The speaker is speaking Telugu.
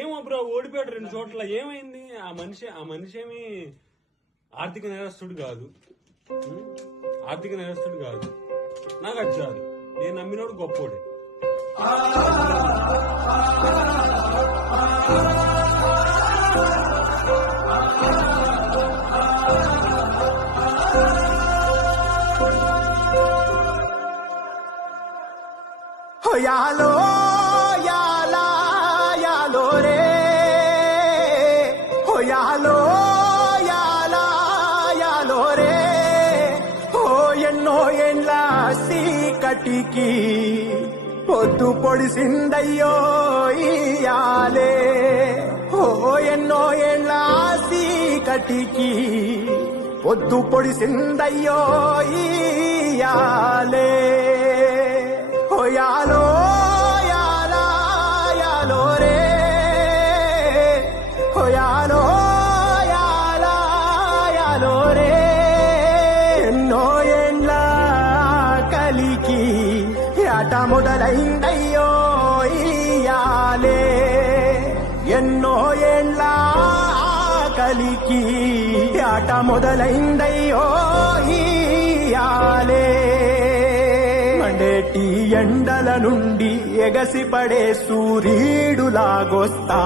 ఏమో బ్రో ఓడిపోయాడు 2 చోట్ల. ఏమైంది? ఆ మనిషి ఏమి ఆర్థిక నేరస్తుడు కాదు, ఆర్థిక నేరస్తుడు కాదు. నాకు అది చాలు. నేను నమ్మినోడు గొప్పోడు. యాలో యాలా యాలో రే హో యాలో యాలా యాలో రే హో ఎన్నో ఎండ్ల సీకటికి పొద్దు పొడిసిందయ్యో ఇయాలే హో ఎన్నో ఎండ్ల సీకటికి పొద్దు పొడిసిందయ్యో ఇయాలే హో యాలో యాలా యాలో రే హో యాలో యాలా యాలో రే ఎన్నో ఎండ్ల కలికి ఆట మొదలైందయ్యో ఇయాలే ఎన్నో ఎండ్ల కలికి ఆట మొదలైందయ్యో ఇయాలే మండేటి ఎండల నుండి ఎగసిపడే సూర్యుడులాగొస్తా